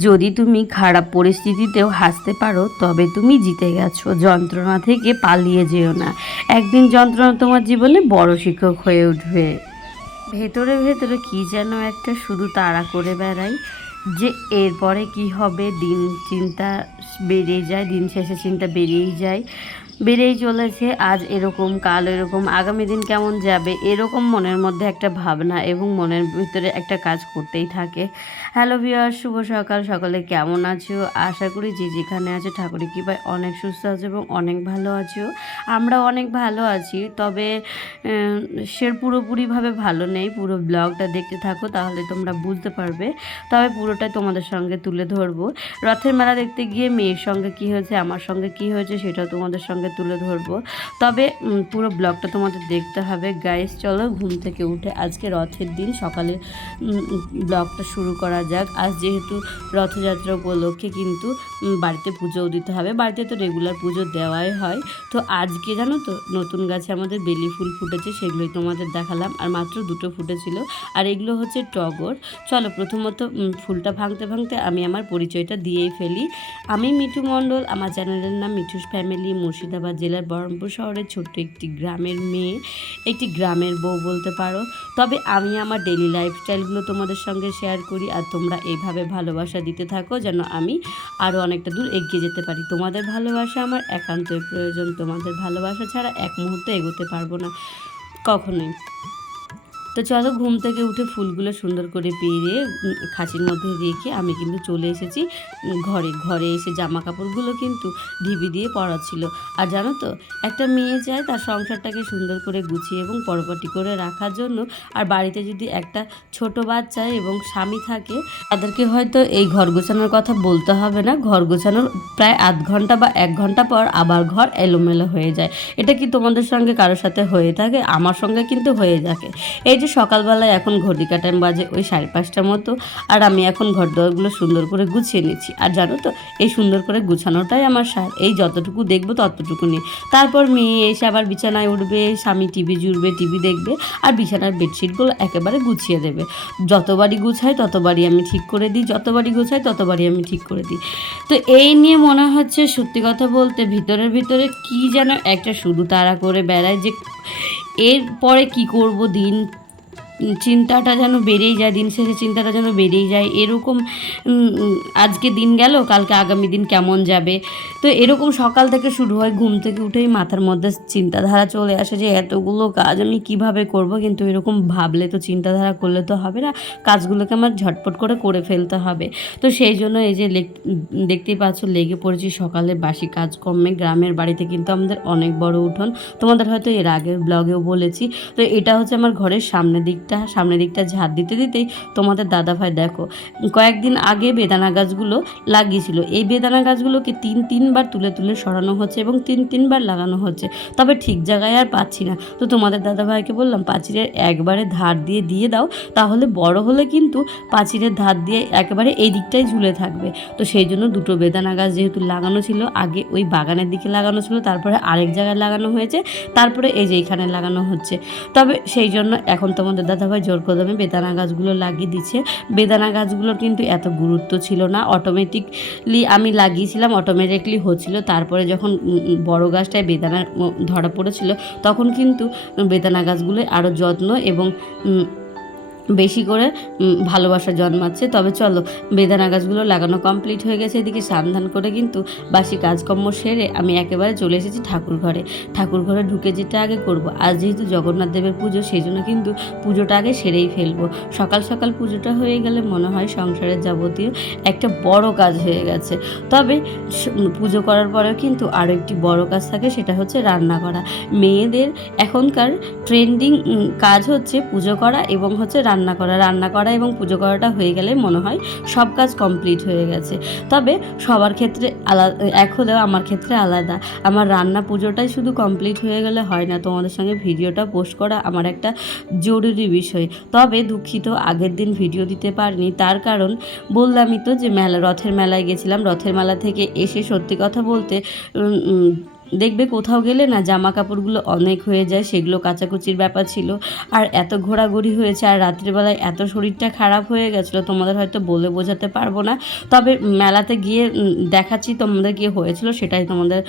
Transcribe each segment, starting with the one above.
যদি তুমি খারাপ পরিস্থিতিতেও হাসতে পারো, তবে তুমি জিতে গেছো। যন্ত্রণা থেকে পালিয়ে যেও না। একদিন যন্ত্রণা তোমার জীবনে বড় শিক্ষক হয়ে উঠবে। ভেতরে ভেতরে কি যেন একটা শুধু তাড়া করে বেড়াই যে এরপরে কি হবে, দিন চিন্তা বেড়ে যায়, দিন শেষে চিন্তা বেড়েই যায়, বেড়েই চলেছে। আজ এরকম, কাল এরকম, আগামী দিন কেমন যাবে, এরকম মনের মধ্যে একটা ভাবনা এবং মনের ভিতরে একটা কাজ করতেই থাকে। হ্যালো ভিওয়ার শুভ সকাল। সকলে কেমন আছো? আশা করি যে যেখানে আছে, ঠাকুরের কৃপায় অনেক সুস্থ আছো এবং অনেক ভালো আছো। আমরা অনেক ভালো আছি, তবে সে পুরোপুরিভাবে ভালো নেই। পুরো ব্লগটা দেখতে থাকো, তাহলে তোমরা বুঝতে পারবে। তবে পুরোটাই তোমাদের সঙ্গে তুলে ধরবো। রথের মেলা দেখতে গিয়ে মেয়ের সঙ্গে কি হয়েছে, আমার সঙ্গে কি হয়েছে, সেটাও তোমাদের সঙ্গে তুলে ধরবো। তবে পুরো ব্লগটা তোমাদের দেখতে হবে। গাইস, চলো ঘুম থেকে উঠে আজকে রথের দিন সকালে ব্লগটা শুরু করা যাক, আজ যেহেতু রথযাত্রা উপলক্ষে কিন্তু বাড়িতে পুজোও দিতে হবে, বাড়িতে তো রেগুলার পুজো দেওয়াই হয়। তো আজকে জানো তো, নতুন গাছে আমাদের বেলি ফুল ফুটেছে, সেগুলোই তোমাদের দেখালাম, আর মাত্র দুটো ফুটেছিল, আর এগুলো হচ্ছে টগর। চলো প্রথমত ফুলটা ভাঙতে ভাঙতে আমি আমার পরিচয়টা দিয়েই ফেলি। আমি মিঠু মণ্ডল, আমার চ্যানেলের নাম মিঠুস ফ্যামিলি মুর্শিদাবাদ জেলার বহরমপুর শহরের ছোট্ট একটি গ্রামের মেয়ে, একটি গ্রামের বউ বলতে পারো। তবে আমি আমার ডেলি লাইফস্টাইলগুলো তোমাদের সঙ্গে শেয়ার করি, আর তোমরা এইভাবে ভালোবাসা দিতে থাকো যেন আমি আরও অনেকটা দূর এগিয়ে যেতে পারি। তোমাদের ভালোবাসা আমার একান্তই প্রয়োজন। তোমাদের ভালোবাসা ছাড়া এক মুহূর্তে এগোতে পারব না। কখনোই। তো চলো ঘুম থেকে উঠে ফুলগুলো সুন্দর করে পেরে খাঁচির মধ্যে রেখে আমি কিন্তু চলে এসেছি। ঘরে ঘরে এসে জামা কাপড়গুলো কিন্তু ঢিবি দিয়ে পরা ছিল আর জানো তো, একটা মেয়ে চায় তার সংসারটাকে সুন্দর করে গুছিয়ে এবং পরপটি করে রাখার জন্য। আর বাড়িতে যদি একটা ছোট বাচ্চা এবং স্বামী থাকে, তাদেরকে হয়তো এই ঘর গোছানোর কথা বলতে হবে না। ঘর গোছানোর প্রায় আধ ঘণ্টা বা এক ঘণ্টা পর আবার ঘর এলোমেলো হয়ে যায়। এটা কি তোমাদের সঙ্গে কারোর সাথে হয়ে থাকে? আমার সঙ্গে কিন্তু হয়ে থাকে। এই যে সকালবেলায় এখন ঘটিকা টাইম বাজে ওই সাড়ে পাঁচটার মতো, আর আমি এখন ঘর দরগুলো সুন্দর করে গুছিয়ে নিচ্ছি। আর জানো তো, এই সুন্দর করে গুছানোটাই আমার সার, এই যতটুকু দেখব ততটুকু নিয়ে তারপর মেয়ে এসে আবার বিছানায় উঠবে, স্বামী টিভি জুড়বে টিভি দেখবে, আর বিছানার বেডশিটগুলো একেবারে গুছিয়ে দেবে। যতবারই গুছাই, ততবারই আমি ঠিক করে দিই, যতবারই গুছাই, ততবারই আমি ঠিক করে দিই। তো এই নিয়ে মনে হচ্ছে, সত্যি কথা বলতে ভিতরের ভিতরে কি যেন একটা শুধু তাড়া করে বেড়ায় যে এরপরে কি করব দিন চিন্তাটা যেন বেড়েই যায়, দিন শেষে চিন্তাটা যেন বেড়েই যায়। এরকম আজকে দিন গেল, কালকে আগামী দিন কেমন যাবে? তো এরকম সকাল থেকে শুরু হয়, ঘুম থেকে উঠেই মাথার মধ্যে চিন্তাধারা চলে আসে যে, এতগুলো কাজ আমি কীভাবে করব? কিন্তু এরকম ভাবলে তো চিন্তাধারা করলে তো হবে না, কাজগুলোকে আমার ঝটপট করে করে ফেলতে হবে। তো সেই জন্য এই যে দেখতেই পাচ্ছ, লেগে পড়েছি সকালে বাসি কাজকর্মে। গ্রামের বাড়িতে কিন্তু আমাদের অনেক বড় উঠোন। তোমাদের হয়তো এর আগের ব্লগেও বলেছি। তো এটা হচ্ছে আমার ঘরের সামনের দিকটা। সামনের দিকটা ঝাড় দিতে দিতেই তোমাদের দাদাভাই দেখো, কয়েকদিন আগে বেদানা গাছগুলো লাগিয়েছিল। এই বেদানা গাছগুলোকে তিন, তিনবার তুলে তুলে সরানো হচ্ছে এবং তিন, তিনবার লাগানো হচ্ছে। তবে ঠিক জায়গায় আর পাচ্ছি না। তো তোমাদের দাদাভাইকে বললাম পাঁচিরের একবারে ধার দিয়ে দিয়ে দাও, তাহলে বড় হলে কিন্তু পাঁচিরের ধার দিয়ে একেবারে এই দিকটাই ঝুলে থাকবে। তো সেই জন্য দুটো বেদানা গাছ যেহেতু লাগানো ছিল, আগে ওই বাগানের দিকে লাগানো ছিল, তারপরে আরেক জায়গায় লাগানো হয়েছে, তারপরে এই যে এখানে লাগানো হচ্ছে। তবে সেই জন্য এখন তোমাদের দাদাভাই জোর কদমে বেদানা গাছগুলো লাগিয়ে দিচ্ছে। বেদানা গাছগুলো কিন্তু এত গুরুত্ব ছিল না। অটোমেটিকলি আমি লাগিয়েছিলাম অটোমেটিকলি হচ্ছিল। তারপরে যখন বড় গাছটায় বেদানা ধরা পড়েছিল, তখন কিন্তু বেদানা গাছগুলো আরও যত্ন এবং বেশি করে ভালোবাসা জন্মাচ্ছে। তবে চলো, বেদানা গাছগুলো লাগানো কমপ্লিট হয়ে গেছে। এদিকে সাবধান করে কিন্তু বাসি কাজকর্ম সেরে আমি একেবারে চলে এসেছি ঠাকুর ঘরে। ঠাকুর ঘরে ঢুকে যেটা আগে করব। আজ যেহেতু জগন্নাথ দেবের পুজো সেই জন্য কিন্তু পুজোটা আগে সেরেই ফেলব। সকাল সকাল পুজোটা হয়ে গেলে মনে হয় সংসারের যাবতীয় একটা বড় কাজ হয়ে গেছে। তবে পুজো করার পরেও কিন্তু আরও একটি বড় কাজ থাকে, সেটা হচ্ছে রান্না করা। মেয়েদের এখনকার ট্রেন্ডিং কাজ হচ্ছে পুজো করা এবং হচ্ছে রান্না করা রান্না করা এবং পুজো করাটা হয়ে গেলে মনে হয় সব কাজ কমপ্লিট হয়ে গেছে। তবে সবার ক্ষেত্রে আলাদা এক হলেও আমার ক্ষেত্রে আলাদা। আমার রান্না পুজোটাই শুধু কমপ্লিট হয়ে গেলে হয় না, তোমাদের সঙ্গে ভিডিওটা পোস্ট করা আমার একটা জরুরি বিষয়। তবে দুঃখিত, আগের দিন ভিডিও দিতে পারিনি। তার কারণ বললামই তো যে মেলা, রথের মেলায় গেছিলাম। রথের মেলা থেকে এসে সত্যি কথা বলতে দেখবে কোথাও গেলে না জামা কাপড়গুলো অনেক হয়ে যায়, সেগুলো কাচাকুচির ব্যাপার ছিল। আর এত ঘোরাঘুরি হয়েছে, আর রাত্রিবেলায় এত শরীরটা খারাপ হয়ে গেছিল, তোমাদের হয়তো বলে বোঝাতে পারব না। তবে মেলাতে গিয়ে দেখাচ্ছি তোমাদের গিয়ে হয়েছিল, সেটাই তোমাদের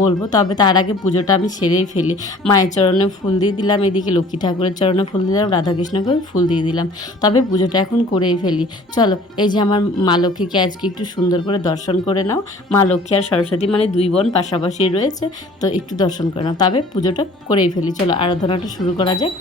বলব। তবে তার আগে পুজোটা আমি সেরেই ফেলি। মায়ের চরণে ফুল দিয়ে দিলাম, এদিকে লক্ষ্মী ঠাকুরের চরণে ফুল দিলাম রাধাকৃষ্ণকে ফুল দিয়ে দিলাম। তবে পুজোটা এখন করেই ফেলি। চলো, এই যে আমার মা লক্ষ্মীকে আজকে একটু সুন্দর করে দর্শন করে নাও। মা লক্ষ্মী আর সরস্বতী মানে দুই বোন পাশাপাশি রয়েছে। তো একটু দর্শন করে না তবে পুজোটা করেই ফেলি। চলো আরাধনাটা শুরু করা যাক।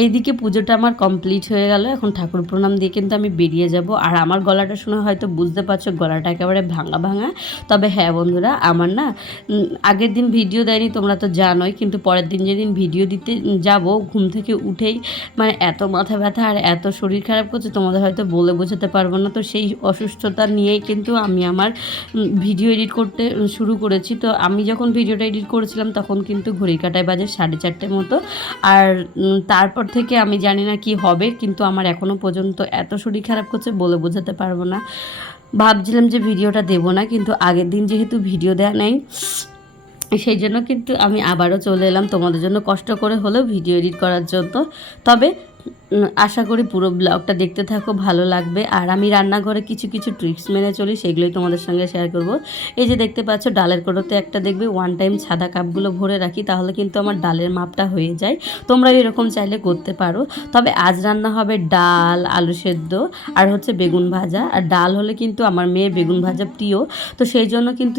এইদিকে পুজোটা আমার কমপ্লিট হয়ে গেল, এখন ঠাকুর প্রণাম দিয়ে কিন্তু আমি বেরিয়ে যাব। আর আমার গলাটা শুনে হয়তো বুঝতে পারছ, গলাটা একেবারে ভাঙা ভাঙা। তবে হ্যাঁ বন্ধুরা, আমার না আগের দিন ভিডিও দেয়নি, তোমরা তো জানোই, কিন্তু পরের দিন যেদিন ভিডিও দিতে যাব, ঘুম থেকে উঠেই মানে এত মাথা ব্যথা আর এত শরীর খারাপ করছে, তোমাদের হয়তো বলে বোঝাতে পারব না। তো সেই অসুস্থতা নিয়েই কিন্তু আমি আমার ভিডিও এডিট করতে শুরু করেছি। তো আমি যখন ভিডিওটা এডিট করেছিলাম, তখন কিন্তু ঘড়ির কাটায় বাজে সাড়ে চারটের মতো। আর তারপর থেকে আমি জানি না কি হবে, কিন্তু আমার এখনও পর্যন্ত এত শরীর খারাপ করছে বলে বোঝাতে পারব না। ভাবছিলাম যে ভিডিওটা দেবো না, কিন্তু আগের দিন যেহেতু ভিডিও দেওয়া নেই, সেই জন্য কিন্তু আমি আবারও চলে এলাম। তোমাদের জন্য কষ্ট করে হলেও ভিডিও এডিট করার জন্য। তবে আশা করি পুরো ব্লগটা দেখতে থাকো, ভালো লাগবে। আর আমি রান্নাঘরে কিছু কিছু ট্রিক্স মেনে চলি, সেগুলোই তোমাদের সঙ্গে শেয়ার করব। এই যে দেখতে পাচ্ছ, ডালের কোটোতে একটা দেখবে ওয়ান টাইম সাদা কাপগুলো ভরে রাখি, তাহলে কিন্তু আমার ডালের মাপটা হয়ে যায়। তোমরা এরকম চাইলে করতে পারো। তবে আজ রান্না হবে ডাল, আলু সেদ্ধ, আর হচ্ছে বেগুন ভাজা। আর ডাল হলে কিন্তু আমার মেয়ের বেগুন ভাজা প্রিয়। তো সেই জন্য কিন্তু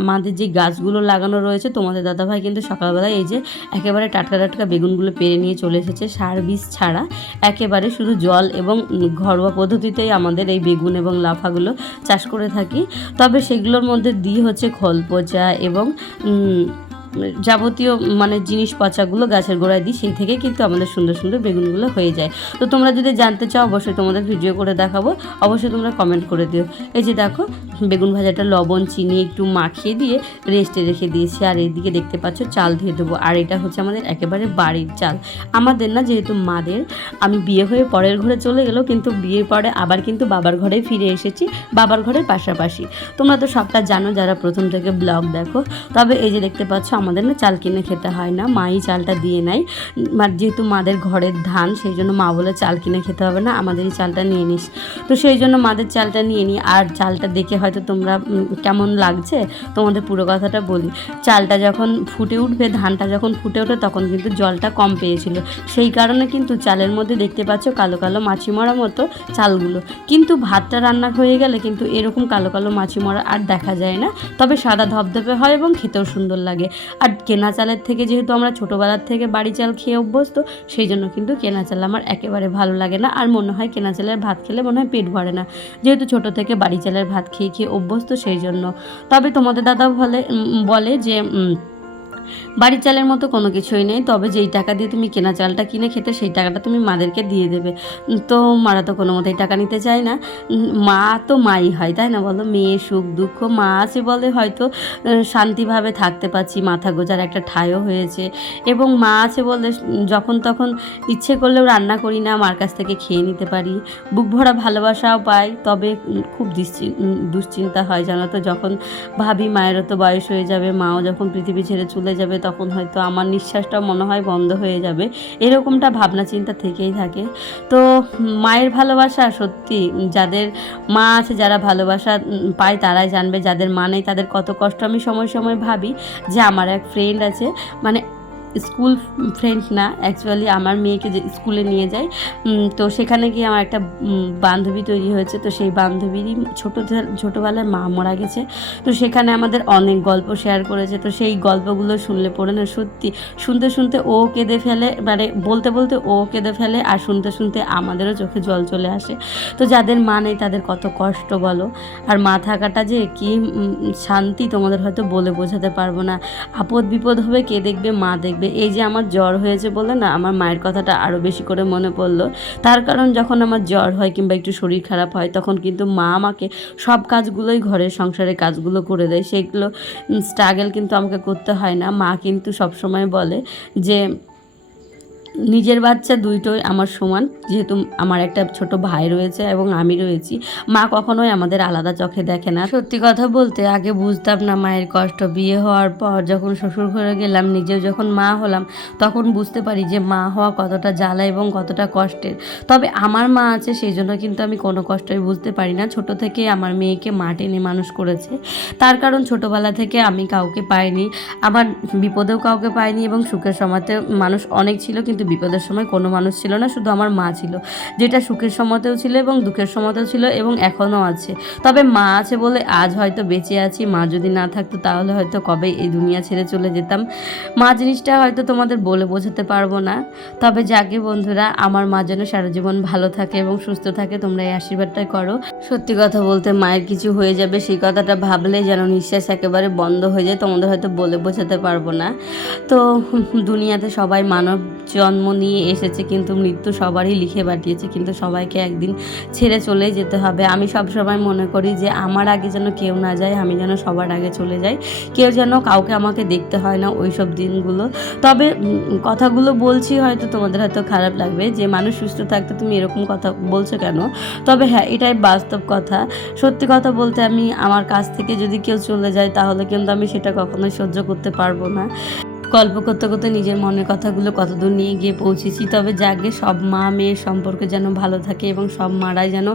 আমাদের যে গাছগুলো লাগানো রয়েছে, তোমাদের দাদাভাই কিন্তু সকালবেলায় এই যে একেবারে টাটকা টাটকা বেগুনগুলো পেরে নিয়ে চলে এসেছে। সার বীজ ছাড়া একেবারে শুধু জল এবং ঘরোয়া পদ্ধতিতেই আমাদের এই বেগুন এবং লাফাগুলো চাষ করে থাকি। তবে সেগুলোর মধ্যে দিই হচ্ছে খলপচা এবং উম, যাবতীয় মানে জিনিস পচাগুলো গাছের গোড়ায় দিই, সেই থেকে কিন্তু আমাদের সুন্দর সুন্দর বেগুনগুলো হয়ে যায়। তো তোমরা যদি জানতে চাও, অবশ্যই তোমাদের ভিডিও করে দেখাবো। অবশ্যই তোমরা কমেন্ট করে দিও। এই যে দেখো, বেগুন ভাজাটা লবণ, চিনি একটু মাখিয়ে দিয়ে রেস্টে রেখে দিয়েছি। আর এইদিকে দেখতে পাচ্ছ, চাল ধুয়ে দেবো। আর এটা হচ্ছে আমাদের একেবারে বাড়ির চাল। আমাদের না যেহেতু মাদের, আমি বিয়ে হয়ে পরের ঘরে চলে গেলেও কিন্তু বিয়ের পরে আবার কিন্তু বাবার ঘরে ফিরে এসেছি, বাবার ঘরের পাশাপাশি। তোমরা তো সবটা জানো, যারা প্রথম থেকে ব্লগ দেখো। তবে এই যে দেখতে পাচ্ছ আমাদের না চাল কিনে খেতে হয় না। মাই চালটা দিয়ে নেয়। যেহেতু মাদের ঘরের ধান, সেই জন্য মা বলে চাল কিনে খেতে হবে না, আমাদের এই চালটা নিয়ে নিস। তো সেই জন্য মাদের চালটা নিয়ে নিই আর চালটা দেখে হয়তো তোমরা কেমন লাগছে? তোমাদের পুরো কথাটা বলি। চালটা যখন ফুটে উঠবে, ধানটা যখন ফুটে ওঠে, তখন কিন্তু জলটা কম পেয়েছিল। সেই কারণে কিন্তু চালের মধ্যে দেখতে পাচ্ছ কালো কালো মাছি মরা মতো চালগুলো। কিন্তু ভাতটা রান্না হয়ে গেলে কিন্তু এরকম কালো কালো মাছি মরা আর দেখা যায় না। তবে সাদা ধপধপে হয় এবং খেতেও সুন্দর লাগে। আর কেনা চালের থেকে যেহেতু আমরা ছোটোবেলার থেকে বাড়ি চাল খেয়ে অভ্যস্ত, সেই জন্য কিন্তু কেনা চাল আমার একেবারে ভালো লাগে না। আর মনে হয় কেনা চালের ভাত খেলে মনে হয় পেট ভরে না। যেহেতু ছোটো থেকে বাড়ি চালের ভাত খেয়ে খেয়ে অভ্যস্ত, সেই জন্য। তবে তোমাদের দাদা বলে বলে যে বাড়ির চালের মতো কোনো কিছুই নেই, তবে যেই টাকা দিয়ে তুমি কেনা চালটা কিনে খেতে সেই টাকাটা তুমি মাদেরকে দিয়ে দেবে। তো মারা তো কোনো মতেই টাকা নিতে চায় না। মা তো মাই হয়, তাই না বলো? মেয়ে সুখ দুঃখ, মা আছে বলে হয়তো শান্তিভাবে থাকতে পারছি, মাথা গোজার একটা ঠাইও হয়েছে। এবং মা আছে বলে যখন তখন ইচ্ছে করলেও রান্না করি না, মার কাছ থেকে খেয়ে নিতে পারি। বুক ভরা ভালোবাসাও পাই, তবে খুব দুশ্চিন্তা হয় জানো তো? যখন ভাবি মায়েরও তো বয়স হয়ে যাবে, মাও যখন পৃথিবী ছেড়ে চলে যাবে, তখন হয়তো আমার নিঃশ্বাসটা মনে হয় বন্ধ হয়ে যাবে। এরকমটা ভাবনা চিন্তা থেকেই থাকে। তো মায়ের ভালোবাসা সত্যি, যাদের মা আছে যারা ভালোবাসা পায় তারাই জানবে, যাদের মা নেই তাদের কত কষ্ট। আমি সময় সময় ভাবি যে আমার এক ফ্রেন্ড আছে মানে স্কুল ফ্রেন্ড না অ্যাকচুয়ালি আমার মেয়েকে যে স্কুলে নিয়ে যায় তো সেখানে গিয়ে আমার একটা বান্ধবী তৈরি হয়েছে, তো সেই বান্ধবীরই ছোটো ছোটোবেলায় মা মারা গেছে, তো সেখানে আমাদের অনেক গল্প শেয়ার করেছে, তো সেই গল্পগুলো শুনলে পড়ে না, সত্যি। শুনতে শুনতে ও কেঁদে ফেলে মানে বলতে বলতে ও কেঁদে ফেলে, আর শুনতে শুনতে আমাদেরও চোখে জল চলে আসে। তো যাদের মা নেই, তাদের কত কষ্ট বলো? আর মা থাকাটা যে কি শান্তি তোমাদের হয়তো বলে বোঝাতে পারব না। আপদ বিপদ হবে, কে দেখবে, মা দেখবে এই যে আমার জ্বর হয়েছে বলে না, আমার মায়ের কথাটা আরও বেশি করে মনে পড়ল। তার কারণ যখন আমার জ্বর হয় কিংবা একটু শরীর খারাপ হয়, তখন কিন্তু মা আমাকে সব কাজগুলোই ঘরের সংসারের কাজগুলো করে দেয়। সেগুলো স্ট্রাগল কিন্তু আমাকে করতে হয় না। মা কিন্তু সবসময় বলে যে নিজের বাচ্চা দুইটোই আমার সমান, যেহেতু আমার একটা ছোট ভাই রয়েছে এবং আমি রয়েছি। মা কখনোই আমাদের আলাদা চোখে দেখে না। সত্যি কথা বলতে, আগে বুঝতাম না মায়ের কষ্ট। বিয়ে হওয়ার পর যখন শ্বশুর ঘরে গেলাম, নিজেও যখন মা হলাম, তখন বুঝতে পারি যে মা হওয়া কতটা জ্বালা এবং কতটা কষ্টের। তবে আমার মা আছে, সেই জন্য কিন্তু আমি কোনো কষ্টই বুঝতে পারি না। ছোট থেকে আমার মেয়েকে মা টেনে মানুষ করেছে। তার কারণ ছোটবেলা থেকে আমি কাউকে পাইনি। আমার বিপদেও কাউকে পাইনি এবং সুখের সময়তে মানুষ অনেক ছিল, কিন্তু বিপদের সময় কোনো মানুষ ছিল না, শুধু আমার মা ছিল, যেটা সুখের সময়তেও ছিল এবং দুঃখের সময়তেও ছিল এবং এখনও আছে। তবে মা আছে বলে আজ হয়তো বেঁচে আছি, মা যদি না থাকতো তাহলে হয়তো কবে এই দুনিয়া ছেড়ে চলে যেতাম। মা জিনিসটা হয়তো তোমাদের বলে বোঝাতে পারব না, তবে যাকে বন্ধুরা, আমার মা যেন সারা জীবন ভালো থাকে এবং সুস্থ থাকে, তোমরা এই আশীর্বাদটাই করো। সত্যি কথা বলতে মায়ের কিছু হয়ে যাবে, সেই কথাটা ভাবলে যেন নিঃশ্বাস একেবারে বন্ধ হয়ে যায়, তোমাদের হয়তো বলে বোঝাতে পারব না। তো দুনিয়াতে সবাই মানব জন্ম নিয়ে এসেছে, কিন্তু মৃত্যু সবারই লিখে পাঠিয়েছে, কিন্তু সবাইকে একদিন ছেড়ে চলে যেতে হবে। আমি সব সময় মনে করি যে, আমার আগে যেন কেউ না যায়, আমি যেন সবার আগে চলে যাই। কেউ যেন কাউকে আমাকে দেখতে হয় না ওই সব দিনগুলো। তবে কথাগুলো বলছি হয়তো তোমাদের হয়তো খারাপ লাগবে যে, মানুষ সুস্থ থাকতে তুমি এরকম কথা বলছো কেন? তবে হ্যাঁ এটাই বাস্তব কথা। সত্যি কথা বলতে আমি আমার কাছ থেকে যদি কেউ চলে যায়, তাহলে কিন্তু আমি সেটা কখনোই সহ্য করতে পারব না। গল্প করতে করতে নিজের মনের কথাগুলো কতদূর নিয়ে গিয়ে পৌঁছেছি। তবে যাকে সব মা মেয়ের সম্পর্কে যেন ভালো থাকে এবং সব মারাই যেন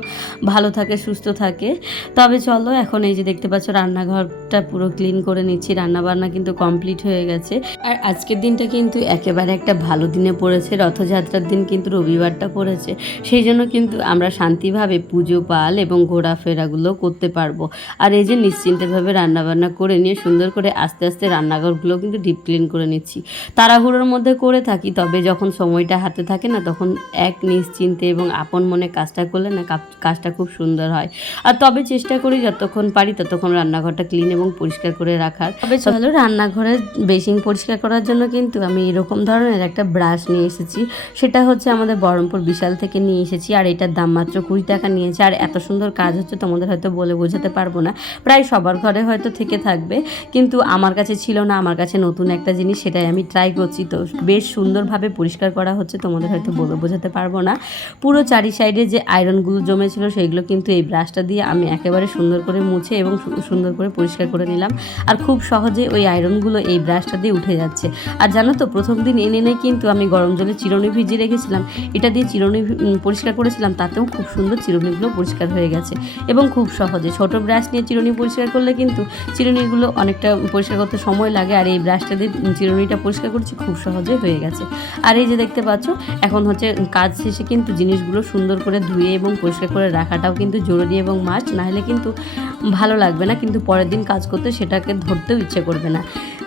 ভালো থাকে, সুস্থ থাকে। তবে চলো, এখন এই যে দেখতে পাচ্ছ রান্নাঘরটা পুরো ক্লিন করে নিচ্ছি। রান্নাবান্না কিন্তু কমপ্লিট হয়ে গেছে। আর আজকের দিনটা কিন্তু একেবারে একটা ভালো দিনে পড়েছে। রথযাত্রার দিন কিন্তু রবিবারটা পড়েছে। সেই জন্য কিন্তু আমরা শান্তিভাবে পুজো, পাল এবং ঘোরাফেরাগুলো করতে পারব। আর এই যে নিশ্চিন্তভাবে রান্নাবান্না করে নিয়ে সুন্দর করে আস্তে আস্তে রান্নাঘরগুলো কিন্তু ডিপ ক্লিন করে নিচ্ছি। তাড়াহুড়োর মধ্যে করে থাকি তবে যখন সময়টা হাতে থাকে না তখন এক নিশ্চিন্তে এবং আপন মনে কাজটা করলে না কাজটা খুব সুন্দর হয়। আর তবে চেষ্টা করি যতক্ষণ পারি ততক্ষণ রান্নাঘরটা ক্লিন এবং পরিষ্কার করে রাখার। তবে চলো রান্নাঘরের বেসিং পরিষ্কার করার জন্য কিন্তু আমি এরকম ধরনের একটা ব্রাশ নিয়ে এসেছি। সেটা হচ্ছে আমাদের বহরমপুর বিশাল থেকে নিয়ে এসেছি আর এটার দাম মাত্র কুড়ি টাকা নিয়েছে। আর এত সুন্দর কাজ হচ্ছে তোমাদের হয়তো বলে বোঝাতে পারব না। প্রায় সবার ঘরে হয়তো থেকে থাকবে কিন্তু আমার কাছে ছিল না আমার কাছে নতুন একটা জিনিস সেটাই, আমি ট্রাই করছি। তো বেশ সুন্দরভাবে পরিষ্কার করা হচ্ছে, তোমাদের হয়তো বলে বোঝাতে পারব না। পুরো চারি সাইডে যে আয়রনগুলো জমেছিল, সেইগুলো কিন্তু এই ব্রাশটা দিয়ে আমি একেবারে সুন্দর করে মুছে এবং সুন্দর করে পরিষ্কার করে নিলাম। আর খুব সহজে ওই আয়রনগুলো এই ব্রাশটা দিয়ে উঠে যাচ্ছে। আর জানো তো, প্রথম দিন এনে এনে কিন্তু আমি গরম জলে চিরুনি ভিজিয়ে রেখেছিলাম। এটা দিয়ে চিরুনি পরিষ্কার করেছিলাম, তাতেও খুব সুন্দর চিরুনিগুলো পরিষ্কার হয়ে গেছে। এবং খুব সহজে, ছোট ব্রাশ নিয়ে চিরুনি পরিষ্কার করলে কিন্তু চিরুনিগুলো অনেকটা পরিষ্কার করতে সময় লাগে। আর এই ব্রাশটা দিয়ে চিরুনিটা পরিষ্কার করছি, খুব সহজে হয়ে গেছে। আর এই যে দেখতে পাচ্ছ, এখন হচ্ছে কাজ শেষে কিন্তু জিনিসগুলো সুন্দর করে ধুয়ে এবং পরিষ্কার করে রাখাটাও কিন্তু জরুরি এবং মাস্ট নাহলে কিন্তু ভালো লাগবে না, কিন্তু পরের দিন কাজ করতে সেটাকে ধরতেও ইচ্ছে করবে না।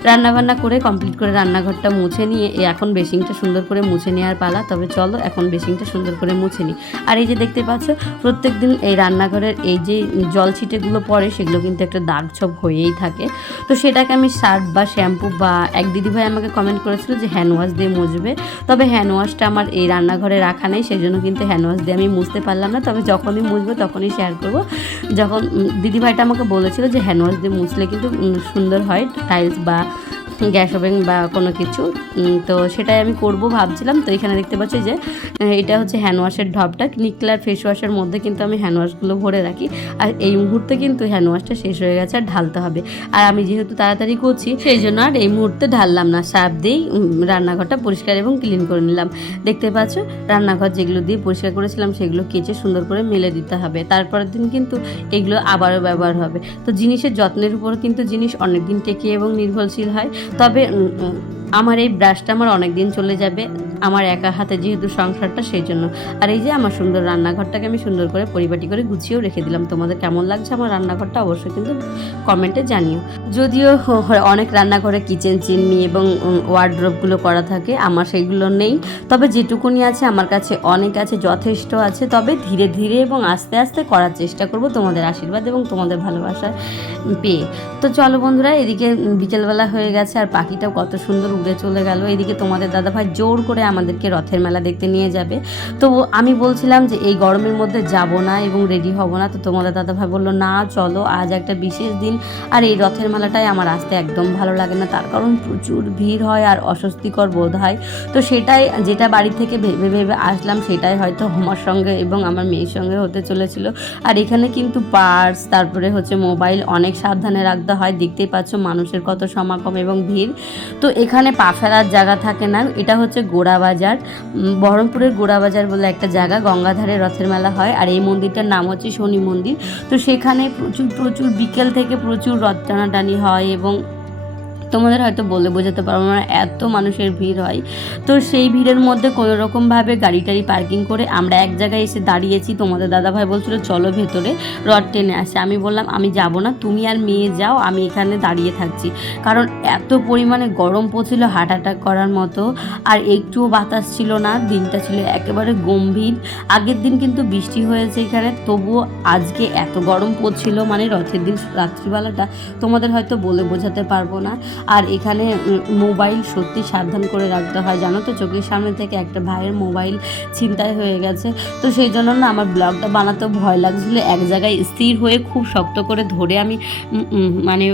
রান্নাবান্না করে কমপ্লিট করে রান্নাঘরটা মুছে নিয়ে এখন বেসিংটা সুন্দর করে মুছে নেওয়ার পালা, তবে চলো এখন বেসিংটা সুন্দর করে মুছে নিই আর এই যে দেখতে পাচ্ছ, প্রত্যেক দিন এই রান্নাঘরের এই যে জল ছিটেগুলো পড়ে, সেগুলো কিন্তু একটা দাগ ছোপ হয়েই থাকে। তো সেটাকে আমি সার্ফ বা শ্যাম্পু বা এক দিদিভাই আমাকে কমেন্ট করেছিল যে হ্যান্ড ওয়াশ দিয়ে মুছবে তবে হ্যান্ড ওয়াশটা আমার এই রান্নাঘরে রাখা নেই, সেই জন্য কিন্তু হ্যান্ড ওয়াশ দিয়ে আমি মুছতে পারলাম না। তবে যখনই মুছবো তখনই শেয়ার করব। যখন দিদিভাইটা আমাকে বলেছিল যে হ্যান্ড ওয়াশ দিয়ে মুছলে কিন্তু সুন্দর হয় টাইলস বা গ্যাস ওভেন বা কোনো কিছু। তো সেটাই আমি করব ভাবছিলাম। তো এখানে দেখতে পাচ্ছি যে এটা হচ্ছে হ্যান্ড ওয়াশের ঢপটা। নিকলার ফেস ওয়াশের মধ্যে কিন্তু আমি হ্যান্ড ওয়াশগুলো ভরে রাখি। আর এই মুহূর্তে কিন্তু হ্যান্ড ওয়াশটা শেষ হয়ে গেছে আর ঢালতে হবে। আর আমি যেহেতু তাড়াতাড়ি করছি, সেই জন্য আর এই মুহূর্তে ঢাললাম না। সার্ফ দিয়েই রান্নাঘরটা পরিষ্কার এবং ক্লিন করে নিলাম। দেখতে পাচ্ছ, রান্নাঘর যেগুলো দিয়ে পরিষ্কার করেছিলাম, সেগুলো কেচে সুন্দর করে মেলে দিতে হবে। তারপরের দিন কিন্তু এগুলো আবারও ব্যবহার হবে। তো জিনিসের যত্নের উপর কিন্তু জিনিস অনেক দিন টেকে এবং নির্ভরশীল হয়। তবে আমার এই ব্রাশটা আমার অনেক দিন চলে যাবে, আমার একা হাতে যেহেতু সংসারটা সেই জন্য আর এই যে আমার সুন্দর রান্নাঘরটাকে আমি সুন্দর করে পরিপাটি করে গুছিয়েও রেখে দিলাম। তোমাদের কেমন লাগছে আমার রান্নাঘরটা অবশ্যই কিন্তু কমেন্টে জানিও। যদিও অনেক রান্নাঘরে কিচেন চিমনি এবং ওয়ার্ড্রপগুলো করা থাকে, আমার সেগুলো নেই। তবে যেটুকুনি আছে আমার কাছে অনেক আছে, যথেষ্ট আছে। তবে ধীরে ধীরে এবং আস্তে আস্তে করার চেষ্টা করব তোমাদের আশীর্বাদ এবং তোমাদের ভালোবাসা পেয়ে। তো চলো বন্ধুরা, এদিকে বিকেলবেলা হয়ে গেছে আর পাখিটাও কত সুন্দর উড়ে চলে গেল। এদিকে তোমাদের দাদাভাই জোর করে আমাদেরকে রথের মেলা দেখতে নিয়ে যাবে। তো আমি বলছিলাম যে এই গরমের মধ্যে যাব না এবং রেডি হব না। তো তোমাদের দাদাভাই বলল, না, চলো, আজ একটা বিশেষ দিন। আর এই রথের মেলাটাই আমার আসতে একদম ভালো লাগে না। তার কারণ প্রচুর ভিড় হয় আর অস্বস্তিকর বোধ হয়। তো সেটাই, যেটা বাড়ি থেকে ভেবে ভেবে আসলাম, সেটাই হয়তো আমার সঙ্গে এবং আমার মেয়ের সঙ্গে হতে চলেছিল। আর এখানে কিন্তু পার্স, তারপরে হচ্ছে মোবাইল অনেক সাবধানে রাখতে হয়। দেখতেই পাচ্ছ মানুষের কত সমাগম এবং ভিড়। তো এখানে পা ফেলার জায়গা থাকে না। এটা হচ্ছে গোড়া বাজার। বহরমপুরের গোড়া বাজার বলে একটা জায়গা, গঙ্গাধারে রথের মেলা হয়। আর এই মন্দিরটার নাম হচ্ছে শনি মন্দির। তো সেখানে প্রচুর প্রচুর, বিকেল থেকে প্রচুর রথ টানাটানি হয় এবং তোমাদের হয়তো বলে বোঝাতে পারব না এত মানুষের ভিড় হয়। তো সেই ভিড়ের মধ্যে কোনো রকমভাবে গাড়ি টাড়ি পার্কিং করে আমরা এক জায়গায় এসে দাঁড়িয়েছি। তোমাদের দাদাভাই বলছিল, চলো ভেতরে। রথ টেনে আসে। আমি বললাম, আমি যাব না, তুমি আর মেয়ে যাও, আমি এখানে দাঁড়িয়ে থাকছি। কারণ এত পরিমাণে গরম পড়ছিল হার্ট অ্যাটাক করার মতো, আর একটুও বাতাস ছিল না, দিনটা ছিল একেবারে গম্ভীর। আগের দিন কিন্তু বৃষ্টি হয়েছে এখানে, তবুও আজকে এত গরম পড়ছিল মানে রথের দিন রাত্রিবেলাটা তোমাদের হয়তো বলে বোঝাতে পারব না। আর এখানে মোবাইল সত্যি সাবধান করে রাখতে হয়। জানো তো, চোখের সামনে থেকে একটা ভাইয়ের মোবাইল ছিনতাই হয়ে গেছে। তো সেই জন্য না আমার ব্লগটা বানাতে ভয় লাগছিল। এক জায়গায় স্থির হয়ে খুব শক্ত করে ধরে আমি মানে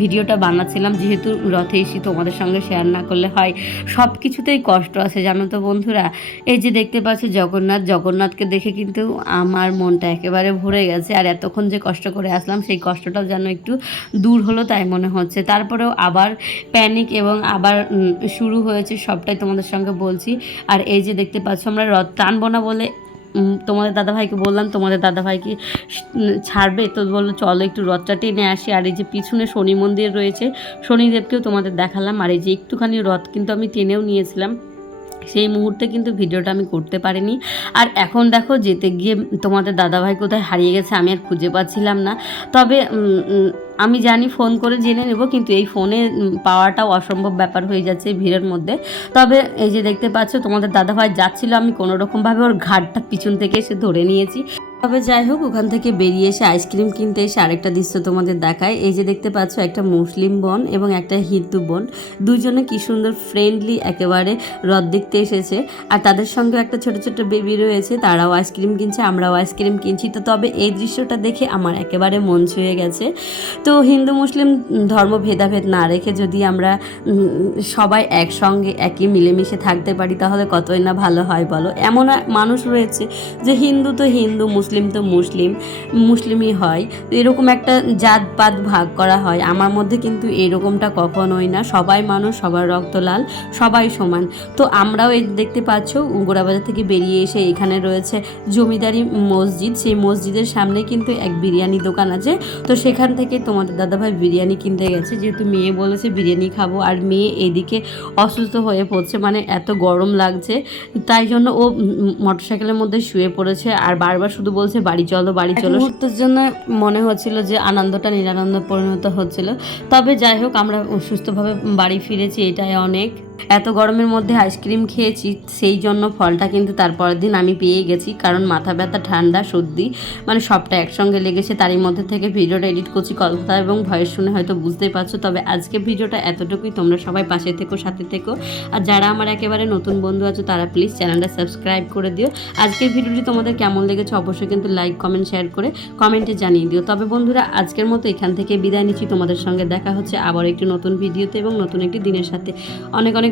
ভিডিওটা বানাচ্ছিলাম। যেহেতু রথে এসে তোমাদের সঙ্গে শেয়ার না করলে হয়। সব কিছুতেই কষ্ট আছে, জানো তো বন্ধুরা। এই যে দেখতে পাচ্ছ জগন্নাথ, জগন্নাথকে দেখে কিন্তু আমার মনটা একেবারে ভরে গেছে। আর এতক্ষণ যে কষ্ট করে আসলাম, সেই কষ্টটাও যেন একটু দূর হলো তাই মনে হচ্ছে। তারপরেও আবার প্যানিক এবং আবার শুরু হয়েছে সবটাই তোমাদের সঙ্গে বলছি। আর এই যে দেখতে পাচ্ছ আমরা রথ টানবো না বলে তোমাদের দাদাভাইকে বললাম, তোমাদের দাদাভাইকে ছাড়বে? তো বলল, চলো একটু রথটা টেনে আসি। আর এই যে পিছনে শনি মন্দির রয়েছে, শনিদেবকেও তোমাদের দেখালাম। আর এই যে একটুখানি রথ কিন্তু আমি টেনেও নিয়েছিলাম। সেই মুহূর্তে কিন্তু ভিডিওটা আমি করতে পারিনি। আর এখন দেখো, যেতে গিয়ে তোমাদের দাদাভাই কোথায় হারিয়ে গেছে, আমি আর খুঁজে পাচ্ছিলাম না। তবে আমি জানি ফোন করে জেনে নেব, কিন্তু এই ফোনে পাওয়াটাও অসম্ভব ব্যাপার হয়ে যাচ্ছে ভিড়ের মধ্যে। তবে এই যে দেখতে পাচ্ছ, তোমাদের দাদাভাই যাচ্ছিল, আমি কোনোরকমভাবে ওর ঘাটটা পিছন থেকে এসে ধরে নিয়েছি। তবে যাই হোক, ওখান থেকে বেরিয়ে এসে আইসক্রিম কিনতে এসে আরেকটা দৃশ্য তোমাদের দেখায়। এই যে দেখতে পাচ্ছ, একটা মুসলিম বোন এবং একটা হিন্দু বোন। দুজনে কি সুন্দর ফ্রেন্ডলি একেবারে রথ দেখতে এসেছে। আর তাদের সঙ্গে একটা ছোট ছোট বেবি রয়েছে, তারাও আইসক্রিম কিনছে, আমরাও আইসক্রিম কিনছি। তো তবে এই দৃশ্যটা দেখে আমার একেবারে মন ছুঁয়ে গেছে। তো হিন্দু, মুসলিম ধর্ম ভেদাভেদ না রেখে যদি আমরা সবাই একসঙ্গে, একই মিলেমিশে থাকতে পারি, তাহলে কতই না ভালো হয় বলো? এমন মানুষ রয়েছে যে হিন্দু তো হিন্দু, মুসলিম তো মুসলিম, মুসলিমই হয়। তো এরকম একটা জাতপাত ভাগ করা হয়। আমার মধ্যে কিন্তু এরকমটা কখনোই না। সবাই মানুষ, সবার রক্ত লাল, সবাই সমান। তো আমরাও এই দেখতে পাচ্ছ গোড়াবাজার থেকে বেরিয়ে এসে এখানে রয়েছে জমিদারি মসজিদ। সেই মসজিদের সামনে কিন্তু এক বিরিয়ানি দোকান আছে। তো সেখান থেকে তোমাদের দাদাভাই বিরিয়ানি কিনতে গেছে। যেহেতু মেয়ে বলেছে বিরিয়ানি খাব, আর মেয়ে এদিকে অসুস্থ হয়ে পড়ছে মানে এত গরম লাগছে। তাই জন্য ও মোটরসাইকেলের মধ্যে শুয়ে পড়েছে। আর বারবার শুধু বলছে বাড়ি চলো বাড়ি চলো। মুহূর্তের জন্য মনে হচ্ছিল যে আনন্দটা নিরানন্দ পরিণত হচ্ছিল। তবে যাই হোক আমরা সুস্থভাবে বাড়ি ফিরেছি এটাই অনেক। এত গরমের মধ্যে আইসক্রিম খেয়েছি, সেই জন্য ফলটা কিন্তু তারপরের দিন আমি পেয়ে গেছি, কারণ মাথা ব্যথা, ঠান্ডা, সর্দি মানে সবটা একসঙ্গে লেগেছে, তারই মধ্যে থেকে ভিডিওটা এডিট করছি কথা এবং ভয়েস শুনে হয়তো বুঝতেই পারছ, তবে আজকে ভিডিওটা এতটুকুই, তোমরা সবাই পাশে থেকো, সাথে থেকো, আর যারা আমার একেবারে নতুন বন্ধু আছো, তারা প্লিজ চ্যানেলটা সাবস্ক্রাইব করে দিও, আজকের ভিডিওটি তোমাদের কেমন লেগেছে অবশ্যই কিন্তু লাইক কমেন্ট শেয়ার করে কমেন্টে জানিয়ে দিও, তবে বন্ধুরা আজকের মতো এখান থেকে বিদায় নিচ্ছি, তোমাদের সঙ্গে দেখা হচ্ছে আবার একটি নতুন ভিডিওতে এবং নতুন একটি দিনের সাথে, অনেক অনেক